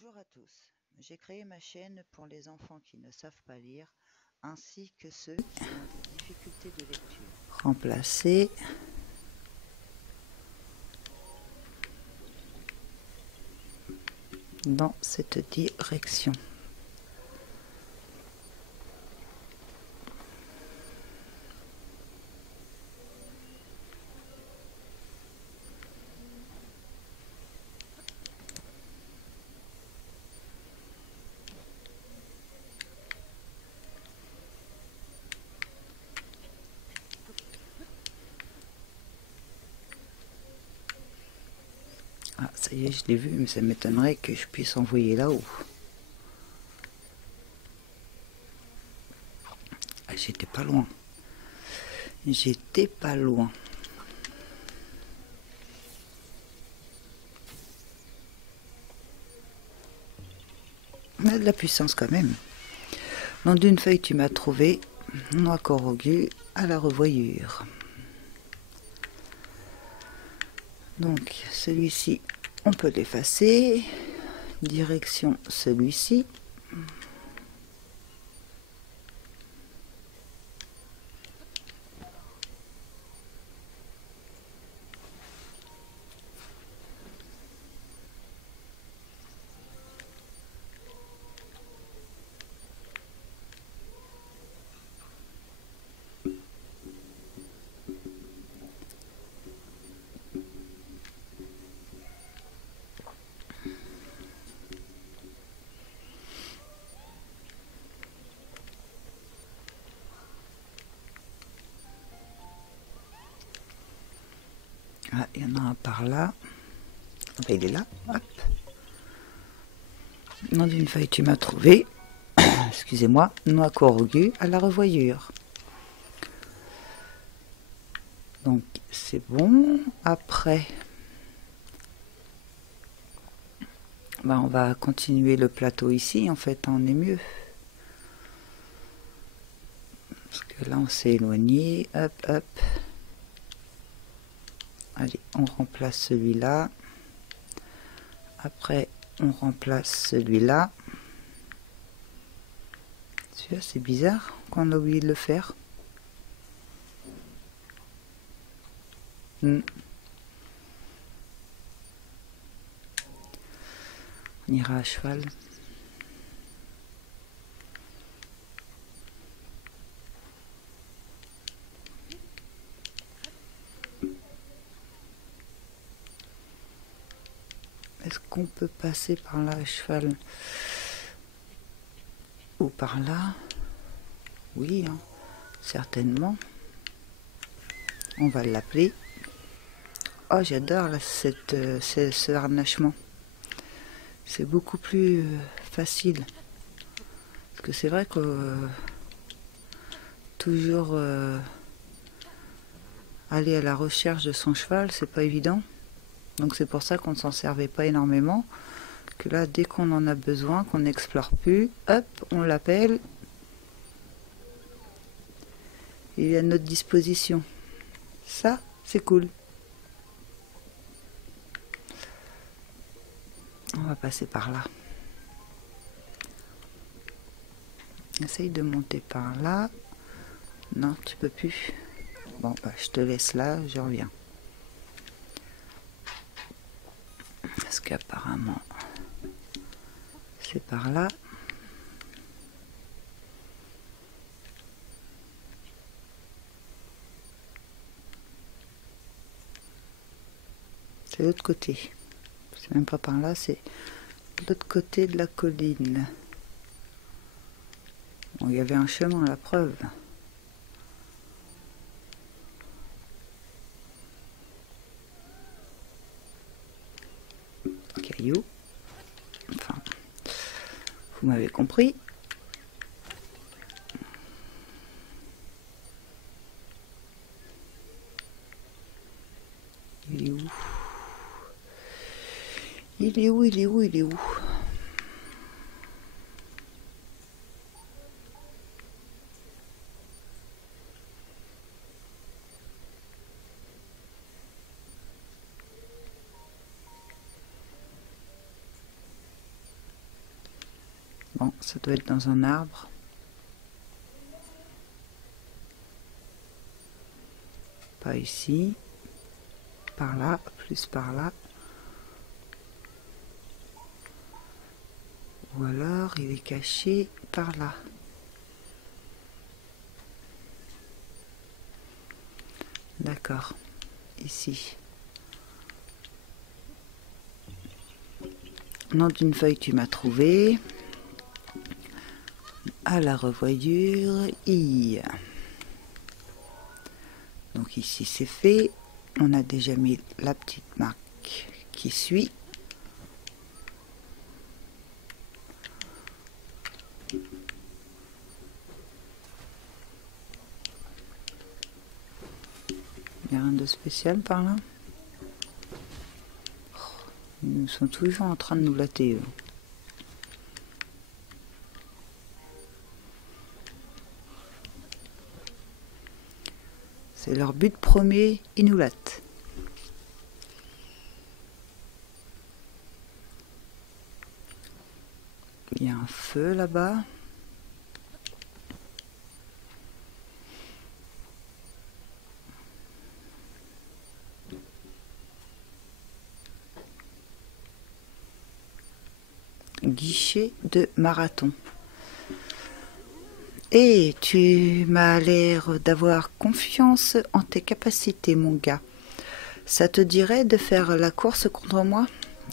Bonjour à tous, j'ai créé ma chaîne pour les enfants qui ne savent pas lire, ainsi que ceux qui ont des difficultés de lecture. Remplacer dans cette direction. Ah, ça y est, je l'ai vu, mais ça m'étonnerait que je puisse envoyer là-haut. Ah, j'étais pas loin. J'étais pas loin. On a de la puissance quand même. Nom d'une feuille, tu m'as trouvé. Noix corrugée à la revoyure. Donc, celui-ci, on peut l'effacer. Direction celui-ci. Ah, il y en a un par là. Ah, ben, il est là. Hop. Nom d'une feuille, tu m'as trouvé. Excusez-moi. Noix corrugée à la revoyure. Donc, c'est bon. Après, ben, on va continuer le plateau ici. En fait, on est mieux. Parce que là, on s'est éloigné. Hop, hop. Allez, on remplace celui-là. Après, on remplace celui-là. Celui-là, c'est bizarre qu'on a oublié de le faire. On ira à cheval. Est-ce qu'on peut passer par là à cheval? Ou par là? Oui, hein, certainement. On va l'appeler. Oh, j'adore ce harnachement. C'est beaucoup plus facile. Parce que c'est vrai que toujours aller à la recherche de son cheval, c'est pas évident. Donc c'est pour ça qu'on ne s'en servait pas énormément. Que là, dès qu'on en a besoin, qu'on n'explore plus, hop, on l'appelle. Il est à notre disposition. Ça, c'est cool. On va passer par là. Essaye de monter par là. Non, tu peux plus. Bon, bah, je te laisse là, je reviens. Parce qu'apparemment, c'est par là. C'est l'autre côté. C'est même pas par là, c'est l'autre côté de la colline. Bon, il y avait un chemin, la preuve. Caillou. Enfin, vous m'avez compris. Il est où? Il est où? Il est où? Il est où? Bon, ça doit être dans un arbre. Pas ici. Par là, plus par là. Ou alors il est caché par là. D'accord. Ici. Nom d'une feuille, tu m'as trouvé. À la revoyure, I. Donc ici c'est fait. On a déjà mis la petite marque qui suit. Il n'y a rien de spécial par là. Ils sont toujours en train de nous latter, eux. C'est leur but premier, ils nous lattent. Il y a un feu là-bas. Guichet de marathon. Et tu m'as l'air d'avoir confiance en tes capacités, mon gars. Ça te dirait de faire la course contre moi?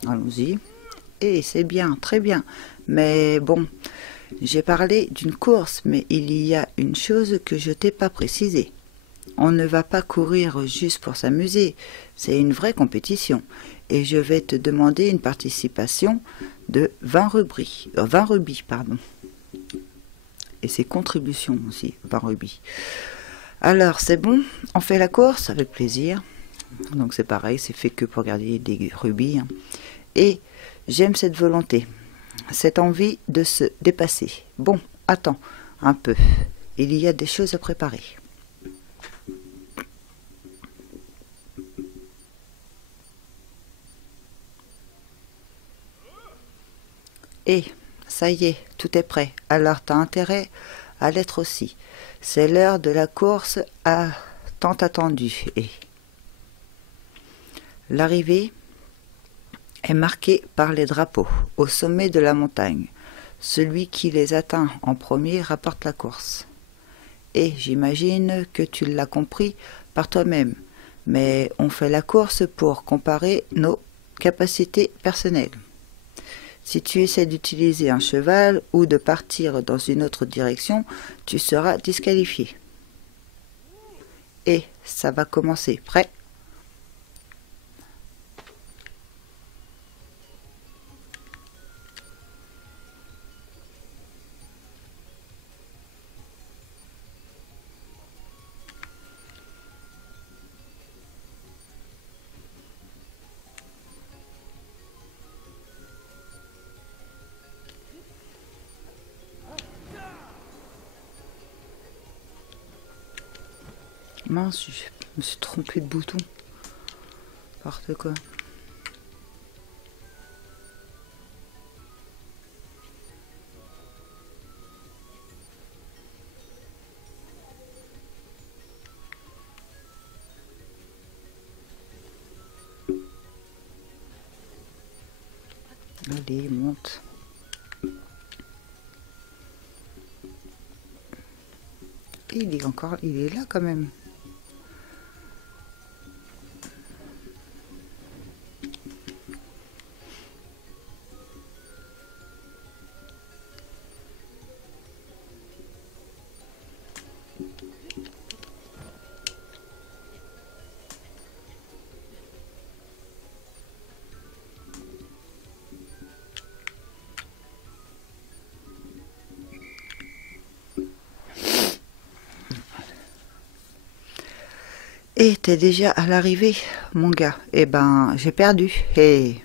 Allons-y. Et c'est bien, très bien. Mais bon, j'ai parlé d'une course, mais il y a une chose que je t'ai pas précisée. On ne va pas courir juste pour s'amuser, c'est une vraie compétition. Et je vais te demander une participation de 20 rubis. Et ses contributions aussi, 20 rubis. Alors, c'est bon, on fait la course avec plaisir. Donc c'est pareil, c'est fait que pour garder des rubis. Hein. Et j'aime cette volonté, cette envie de se dépasser. Bon, attends un peu, il y a des choses à préparer. Et ça y est, tout est prêt. Alors t'as intérêt à l'être aussi. C'est l'heure de la course tant attendue. Et l'arrivée est marquée par les drapeaux au sommet de la montagne. Celui qui les atteint en premier rapporte la course. Et j'imagine que tu l'as compris par toi-même. Mais on fait la course pour comparer nos capacités personnelles. Si tu essaies d'utiliser un cheval ou de partir dans une autre direction, tu seras disqualifié. Et ça va commencer. Prêt ? Mince, je me suis trompé de bouton. N'importe quoi. Allez, monte. Et il est là quand même. Et t'es déjà à l'arrivée, mon gars. Eh ben, j'ai perdu. Hey.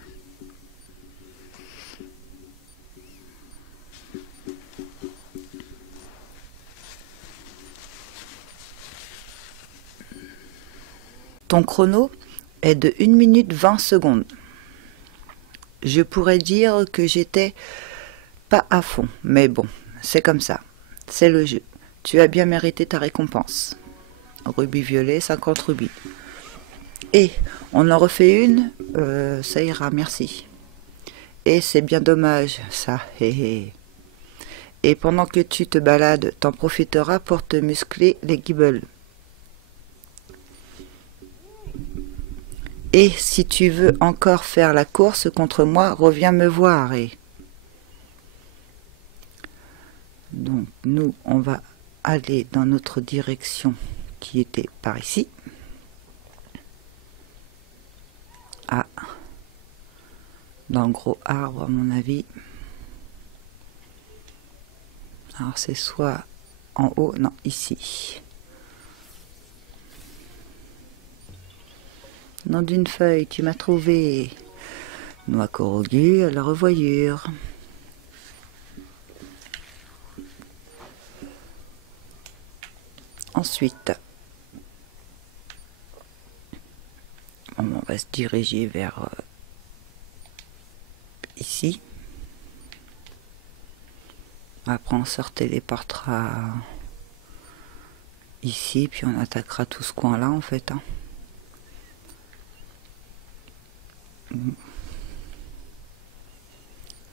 Ton chrono est de 1 minute 20 secondes. Je pourrais dire que j'étais pas à fond, mais bon, c'est comme ça. C'est le jeu. Tu as bien mérité ta récompense. Rubis violet, 50 rubis. Et on en refait une, ça ira, merci. Et c'est bien dommage, ça, hé hé. Et pendant que tu te balades, t'en profiteras pour te muscler les guibolles. Et si tu veux encore faire la course contre moi, reviens me voir. Et donc nous, on va aller dans notre direction qui était par ici. Ah, dans le gros arbre à mon avis. Alors c'est soit en haut, non, ici. Nom d'une feuille, tu m'as trouvé. Noix corrugue à la revoyure. Ensuite, on va se diriger vers ici. Après, on se téléportera ici, puis on attaquera tout ce coin-là en fait. Hein.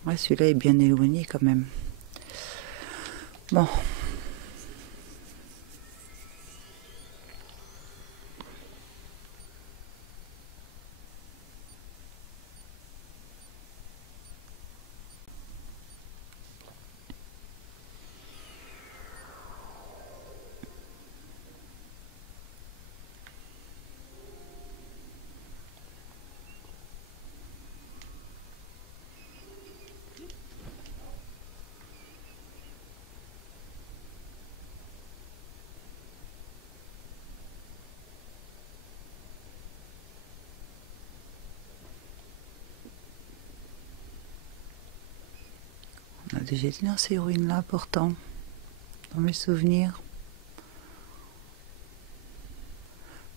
Ouais, celui-là est bien éloigné quand même. Bon. On a déjà été dans ces ruines-là pourtant, dans mes souvenirs.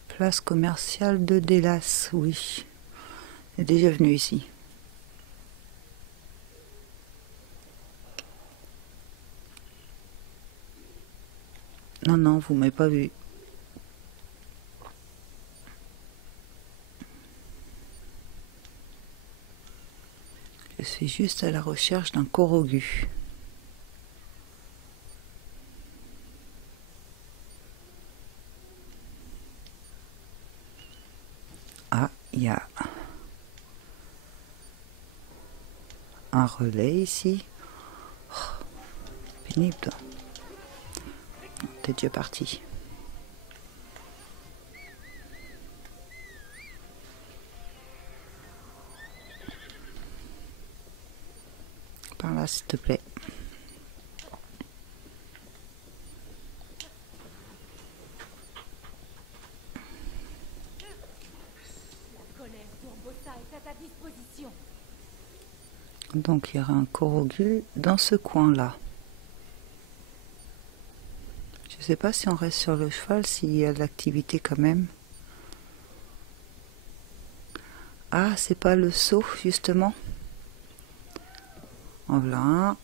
Place commerciale de Délas, oui. J'ai déjà venu ici. Non, non, vous m'avez pas vu. Je suis juste à la recherche d'un corogu. Ah, il y a un relais ici. Oh, pénible. T'es déjà parti. Par là, s'il te plaît. Donc il y aura un corogu dans ce coin-là. Je ne sais pas si on reste sur le cheval, s'il y a de l'activité quand même. Ah, c'est pas le saut, justement. En voilà un.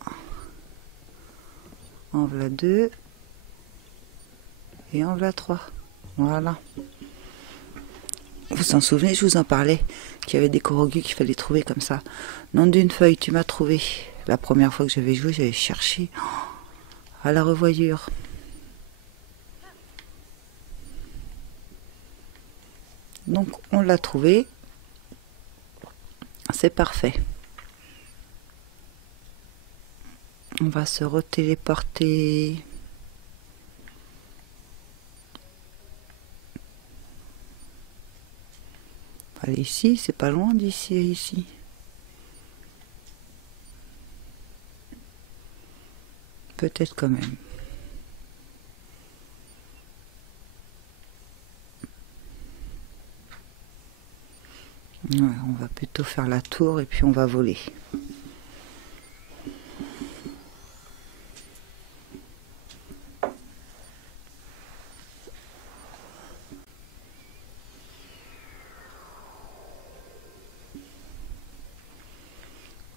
En voilà deux. Et en voilà trois. Voilà. Vous vous en souvenez, je vous en parlais, qu'il y avait des corogus qu'il fallait trouver comme ça. Nom d'une feuille, tu m'as trouvé. La première fois que j'avais joué, j'avais cherché à la revoyure. Donc on l'a trouvé. C'est parfait. On va se retéléporter. Allez, ici, c'est pas loin d'ici à ici. Peut-être quand même. Ouais, on va plutôt faire la tour et puis on va voler.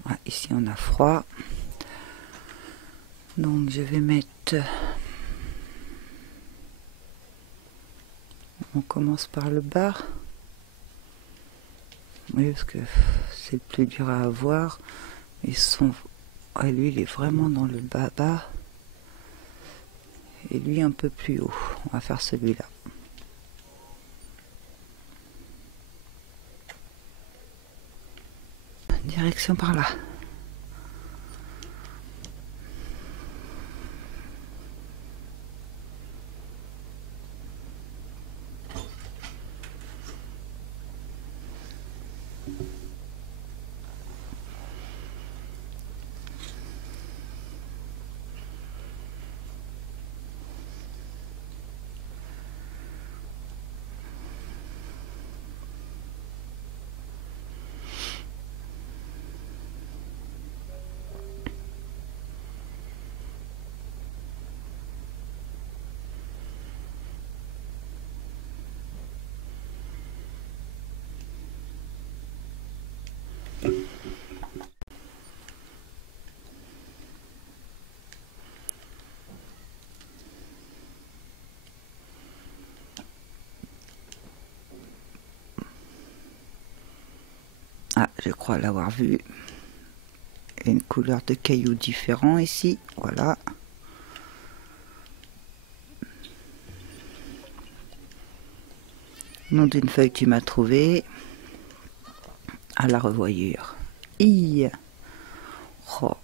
Ouais, ici on a froid. Donc je vais mettre... On commence par le bas. Oui, parce que c'est le plus dur à avoir. Ils sont... Ah, lui, il est vraiment dans le bas. Et lui, un peu plus haut. On va faire celui-là. Direction par là. Ah, je crois l'avoir vu. Il y a une couleur de cailloux différent ici. Voilà. Nom d'une feuille que tu m'as trouvé. À la revoyure. Oh,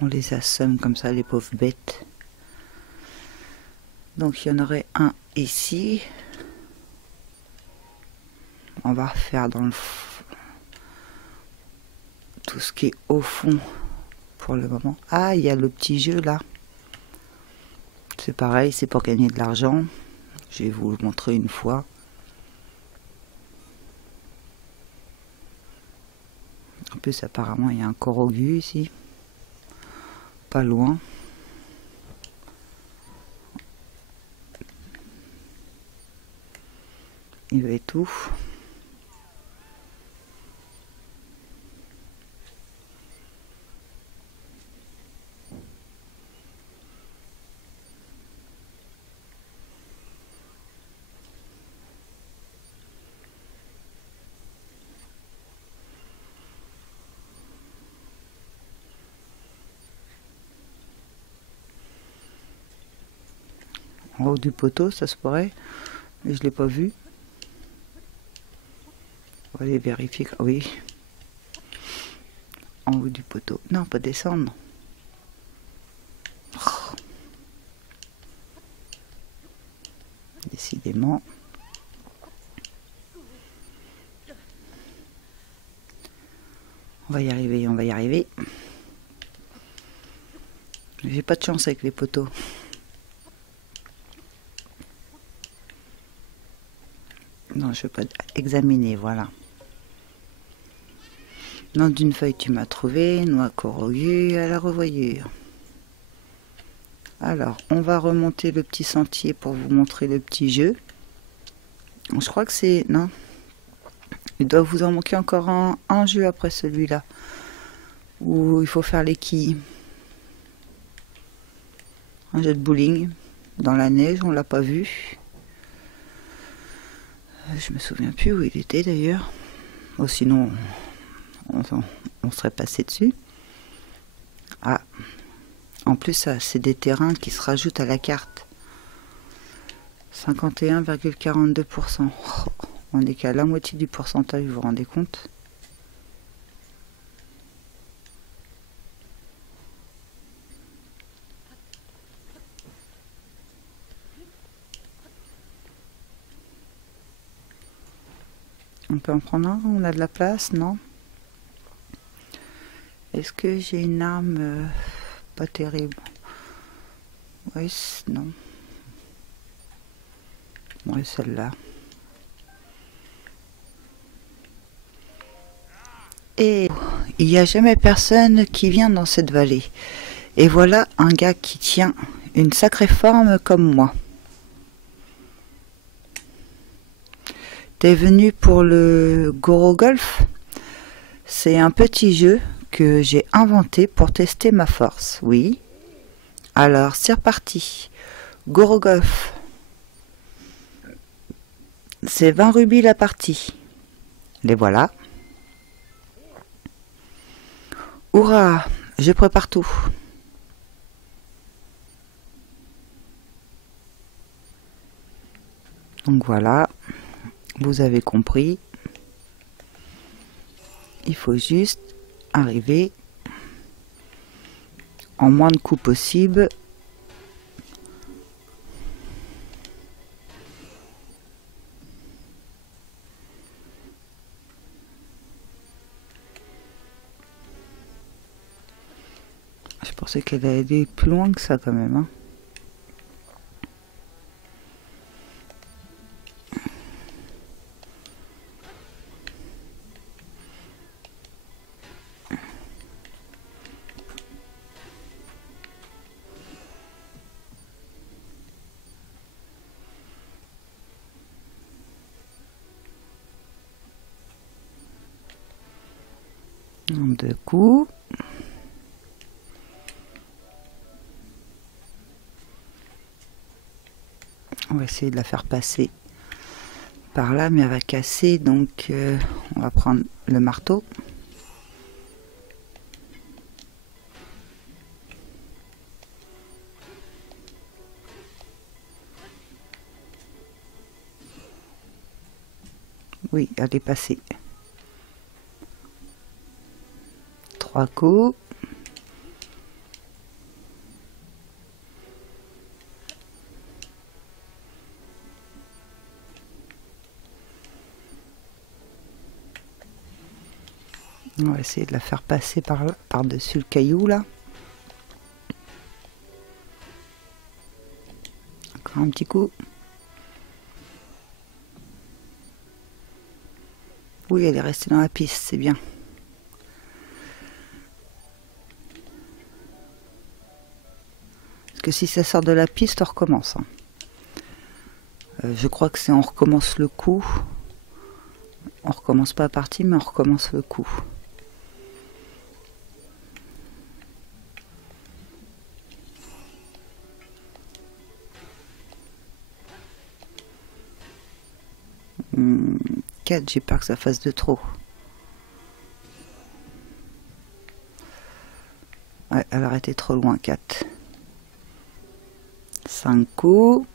on les assomme comme ça, les pauvres bêtes. Donc il y en aurait un ici. On va refaire dans le tout ce qui est au fond pour le moment. Ah, il y a le petit jeu là. C'est pareil, c'est pour gagner de l'argent. Je vais vous le montrer une fois. En plus, apparemment, il y a un corogu ici. Pas loin. Il va tout. En haut du poteau, ça se pourrait, mais je l'ai pas vu. On va aller vérifier. Oui. En haut du poteau. Non, pas descendre. Oh. Décidément. On va y arriver, on va y arriver. J'ai pas de chance avec les poteaux. Non, je ne veux pas examiner, voilà. Nom d'une feuille, tu m'as trouvé. Noix corogu à la revoyure. Alors, on va remonter le petit sentier pour vous montrer le petit jeu. Je crois que c'est... Non. Il doit vous en manquer encore un jeu après celui-là. Où il faut faire les quilles. Un jeu de bowling. Dans la neige, on l'a pas vu. Je me souviens plus où il était d'ailleurs. Oh, sinon, on serait passé dessus. Ah, en plus, c'est des terrains qui se rajoutent à la carte. 51,42%. Oh, on n'est qu'à la moitié du pourcentage, vous vous rendez compte? On peut en prendre un? On a de la place? Non? Est-ce que j'ai une arme pas terrible? Oui, non. Oui, celle-là. Et il n'y a jamais personne qui vient dans cette vallée. Et voilà un gars qui tient une sacrée forme comme moi. T'es venu pour le Goro Golf? C'est un petit jeu que j'ai inventé pour tester ma force, oui. Alors, c'est reparti. Gorogolf. C'est 20 rubis la partie. Les voilà. Hurrah, je prépare tout. Donc voilà, vous avez compris. Il faut juste arriver en moins de coups possible. Je pensais qu'elle allait aller plus loin que ça quand même. Hein. En 2 coups. On va essayer de la faire passer par là, mais elle va casser, donc on va prendre le marteau. Oui, elle est passée. 3 coups. On va essayer de la faire passer par-dessus le caillou là. Encore un petit coup. Oui, elle est restée dans la piste, c'est bien. Parce que si ça sort de la piste, on recommence. Hein. Je crois que c'est on recommence le coup. On recommence pas la partie, mais on recommence le coup. J'ai peur que ça fasse de trop. Ouais, elle aurait été trop loin, 4. 5 coups.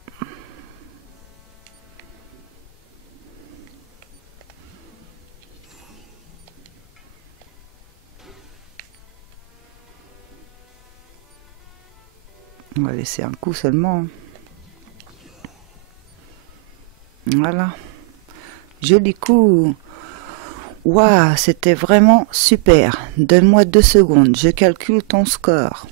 On va laisser un coup seulement. Voilà. Joli coup. Waouh, c'était vraiment super. Donne-moi 2 secondes, je calcule ton score.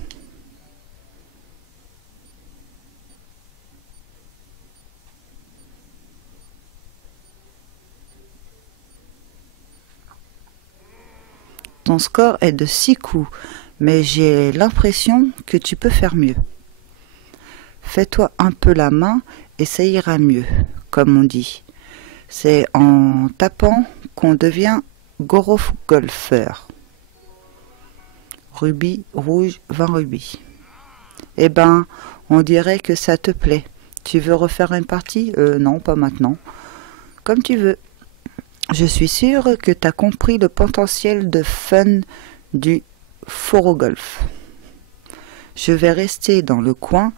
Ton score est de 6 coups, mais j'ai l'impression que tu peux faire mieux. Fais-toi un peu la main et ça ira mieux, comme on dit. C'est en tapant qu'on devient gorogolfeur. Rubis, rouge, 20 rubis. Eh ben, on dirait que ça te plaît. Tu veux refaire une partie? Non, pas maintenant. Comme tu veux. Je suis sûre que tu as compris le potentiel de fun du forogolf. Je vais rester dans le coin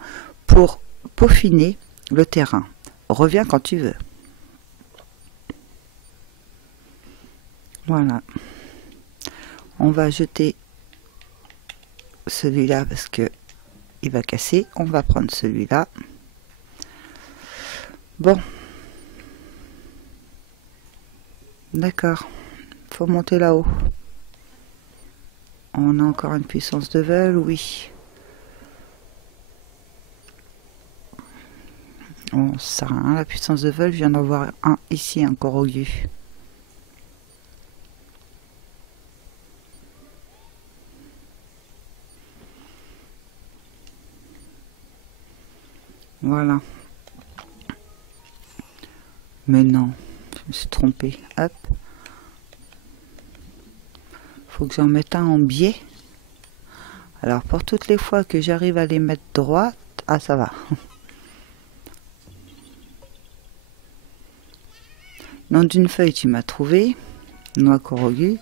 pour peaufiner le terrain. Reviens quand tu veux. Voilà. On va jeter celui-là parce que il va casser. On va prendre celui-là. Bon. D'accord. Faut monter là-haut. On a encore une puissance de vol, oui. Bon, ça sert à rien, la puissance de vol. Je viens d'en voir un ici, encore au lieu. Voilà. Mais non, je me suis trompée. Hop. Faut que j'en mette un en biais. Alors pour toutes les fois que j'arrive à les mettre droites, ah ça va. Nom d'une feuille, tu m'as trouvé, noix Korogu.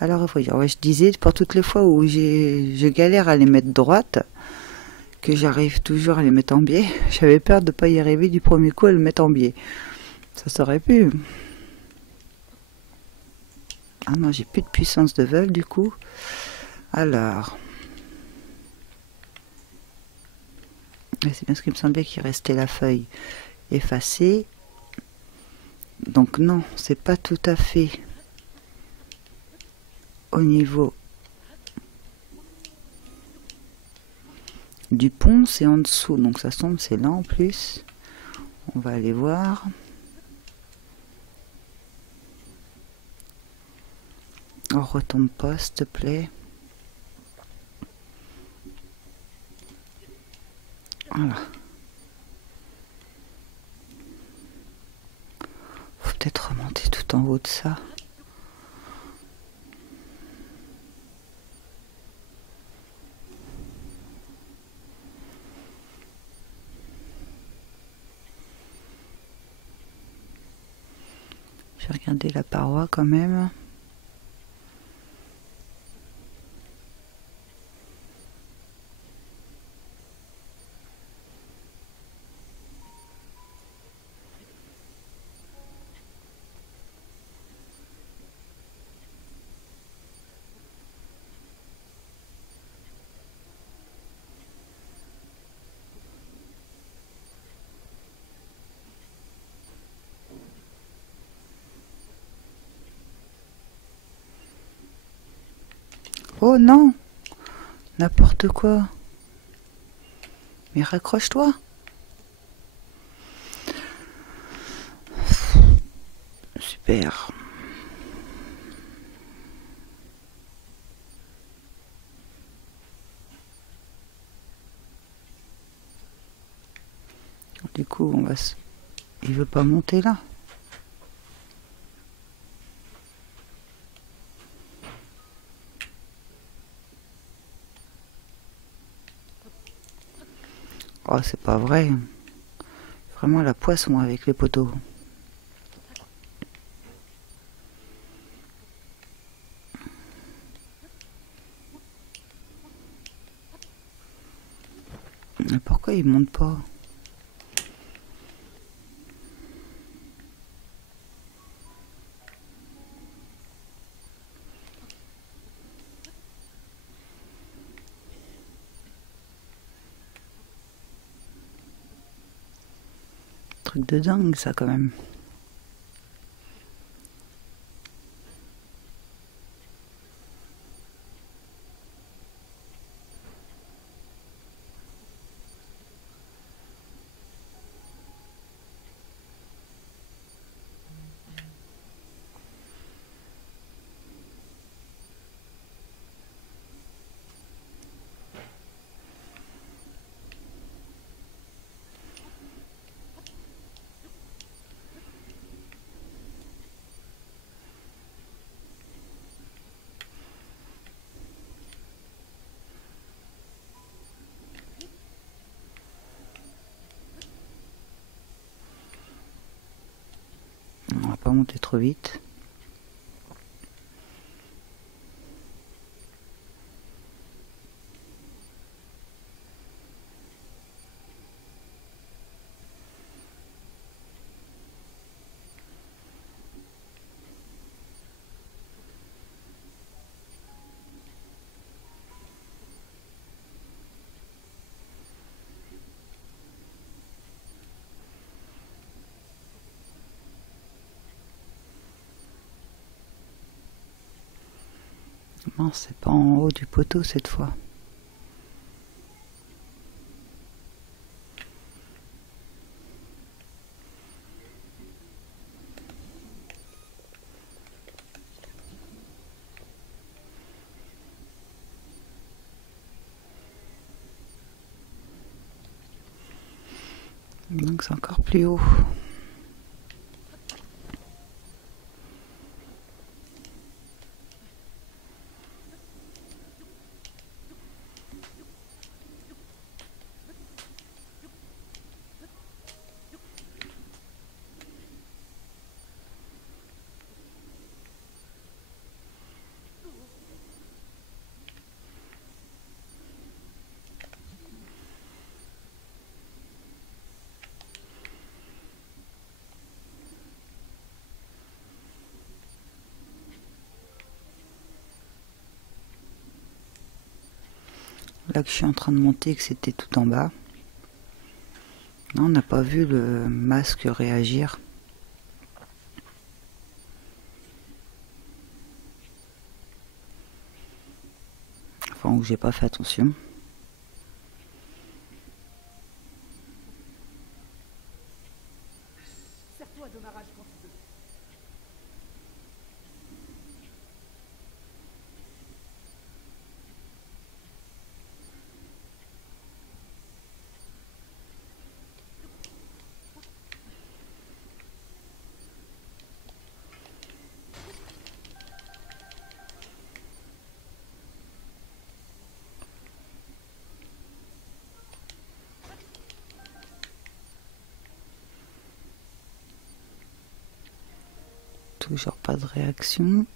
Alors il faut dire, ouais, je disais pour toutes les fois où je galère à les mettre droites, que j'arrive toujours à les mettre en biais, j'avais peur de ne pas y arriver du premier coup à le mettre en biais. Ça serait pu. Ah non, j'ai plus de puissance de vol du coup. Alors. C'est bien ce qu'il me semblait qu'il restait la feuille effacée. Donc non, c'est pas tout à fait au niveau du pont, c'est en dessous. Donc ça semble, c'est là en plus. On va aller voir. On retombe pas, s'il te plaît. Voilà. Faut peut-être remonter tout en haut de ça. Je vais regarder la paroi quand même. Oh non! N'importe quoi! Mais raccroche-toi! Super! Du coup, on va se... Il veut pas monter là? Oh, c'est pas vrai. Vraiment la poisson avec les poteaux. Mais pourquoi il monte pas? Truc de dingue ça quand même. On va pas monter trop vite. Non, c'est pas en haut du poteau cette fois. Donc c'est encore plus haut. Là que je suis en train de monter, que c'était tout en bas. Non, on n'a pas vu le masque réagir. Enfin, où j'ai pas fait attention. Toujours pas de réaction.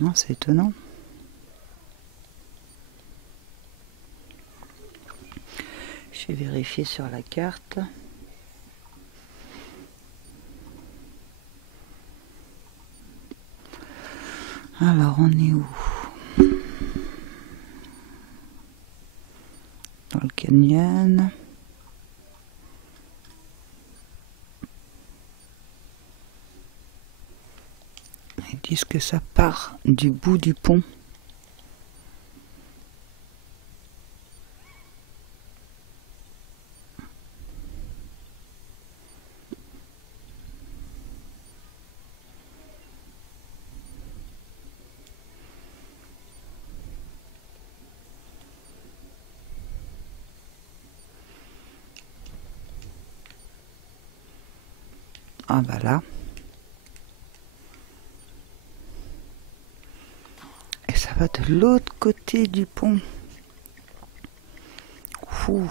Non, c'est étonnant. Je vais vérifier sur la carte. Alors, on est où? Dans le canyon. Ils disent que ça part du bout du pont. Ah bah là. Et ça va de l'autre côté du pont. Ouh.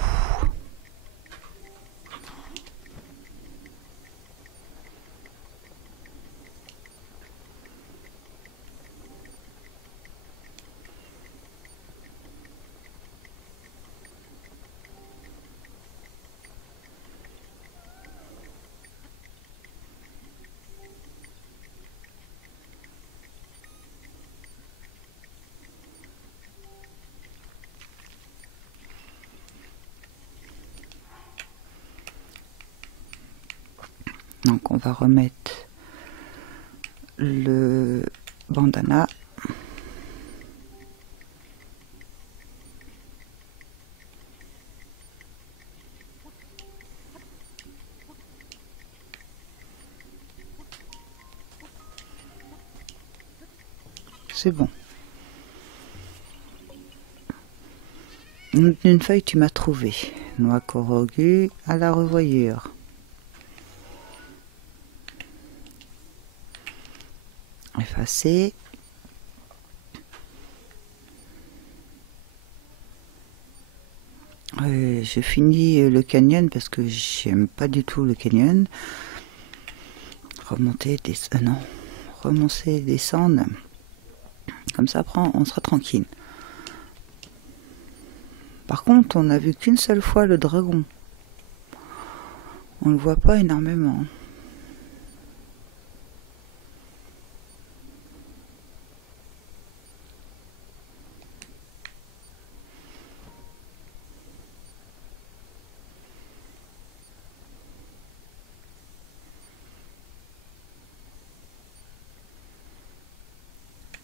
Donc on va remettre le bandana. C'est bon. Une feuille, tu m'as trouvé. Noix corrugée à la revoyure. Effacer. Je finis le canyon parce que j'aime pas du tout le canyon. Remonter, non. Remonter, descendre. Comme ça, après, on sera tranquille. Par contre, on n'a vu qu'une seule fois le dragon. On le voit pas énormément.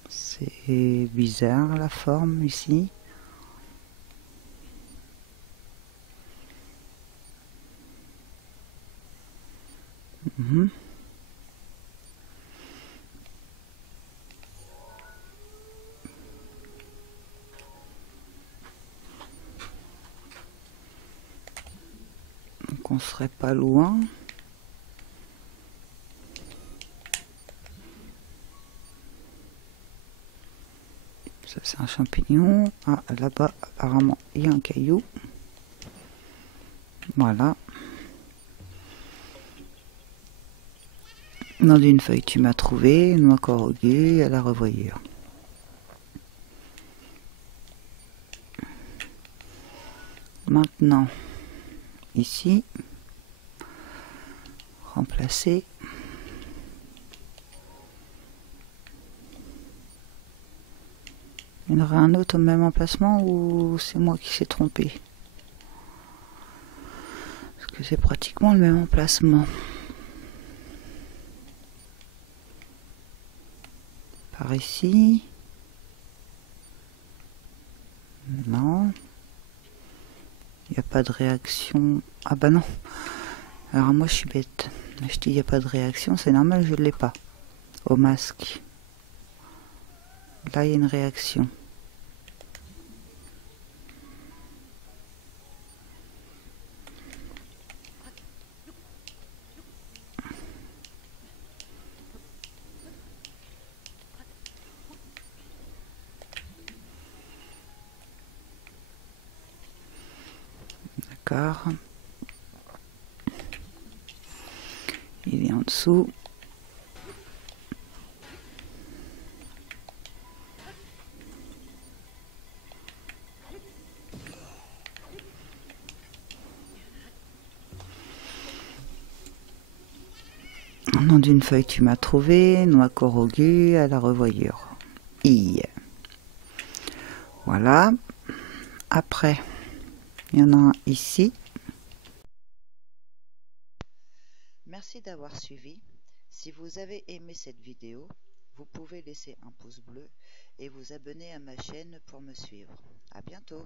C'est bizarre la forme ici. Donc on serait pas loin. Ça c'est un champignon. Ah, là-bas apparemment il y a un caillou. Voilà. Dans une feuille tu m'as trouvé, noix corrugée, à la revoyure. Maintenant, ici, remplacer. Il y en aura un autre au même emplacement ou c'est moi qui s'est trompé? Parce que c'est pratiquement le même emplacement. Par ici. Non. Il n'y a pas de réaction. Ah bah non. Alors moi je suis bête. Je dis il n'y a pas de réaction, c'est normal, je ne l'ai pas. Au masque. Là il y a une réaction. D'accord. Il est en dessous. Nom d'une feuille tu m'as trouvé, noix corrugée, à la revoyure. Voilà. Après, il y en a un ici. Merci d'avoir suivi. Si vous avez aimé cette vidéo, vous pouvez laisser un pouce bleu et vous abonner à ma chaîne pour me suivre. À bientôt.